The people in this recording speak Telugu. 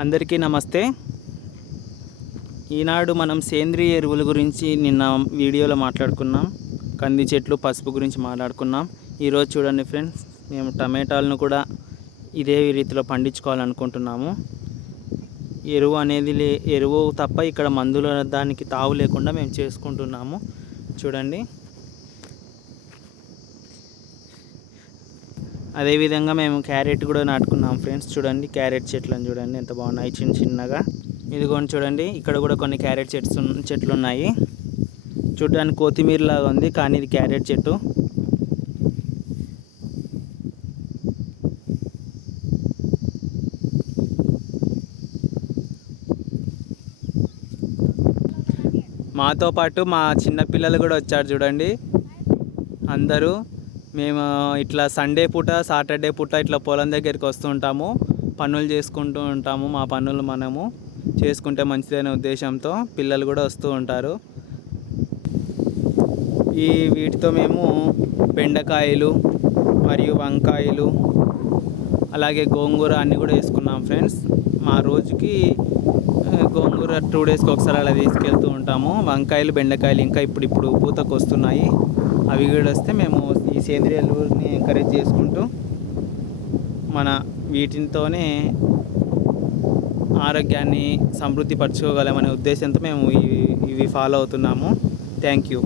అందరికీ నమస్తే. ఈనాడు మనం సేంద్రియ ఎరువుల గురించి నిన్న వీడియోలో మాట్లాడుకున్నాం. కంది చెట్లు, పసుపు గురించి మాట్లాడుకున్నాం. ఈరోజు చూడండి ఫ్రెండ్స్, మేము టమాటాలను కూడా ఇదే రీతిలో పండించుకోవాలనుకుంటున్నాము. ఎరువు తప్ప ఇక్కడ మందుల దానికి తావు లేకుండా మేము చేసుకుంటున్నాము. చూడండి, అదేవిధంగా మేము క్యారెట్ కూడా నాటుకున్నాం ఫ్రెండ్స్. చూడండి, క్యారెట్ చెట్లను చూడండి ఎంత బాగున్నాయి, చిన్న చిన్నగా. ఇదిగోండి చూడండి, ఇక్కడ కూడా కొన్ని క్యారెట్ చెట్లు ఉన్నాయి. చూడడానికి కొత్తిమీర లాగా ఉంది, కానీ ఇది క్యారెట్ చెట్టు. మాతో పాటు మా చిన్నపిల్లలు కూడా వచ్చారు చూడండి. అందరూ మేము ఇట్లా సండే పూట, సాటర్డే పూట ఇట్లా పొలం దగ్గరికి వస్తూ ఉంటాము, పనులు చేసుకుంటూ ఉంటాము. మా పనులు మనము చేసుకుంటే మంచిదనే ఉద్దేశంతో పిల్లలు కూడా వస్తూ ఉంటారు. వీటితో మేము బెండకాయలు మరియు వంకాయలు, అలాగే గోంగూర అన్నీ కూడా వేసుకున్నాం ఫ్రెండ్స్. మా రోజుకి గోంగూర 2 డేస్కి ఒకసారి అలా తీసుకెళ్తూ ఉంటాము. వంకాయలు, బెండకాయలు ఇంకా ఇప్పుడు పూతకు వస్తున్నాయి. అవి కూడా వస్తే మేము ఈ సేంద్రియ ఎరువుని ఎంకరేజ్ చేసుకుంటూ వీటితోనే ఆరోగ్యాన్ని సమృద్ధి పరచుకోగలమనే ఉద్దేశంతో మేము ఇవి ఫాలో అవుతున్నాము. Thank you.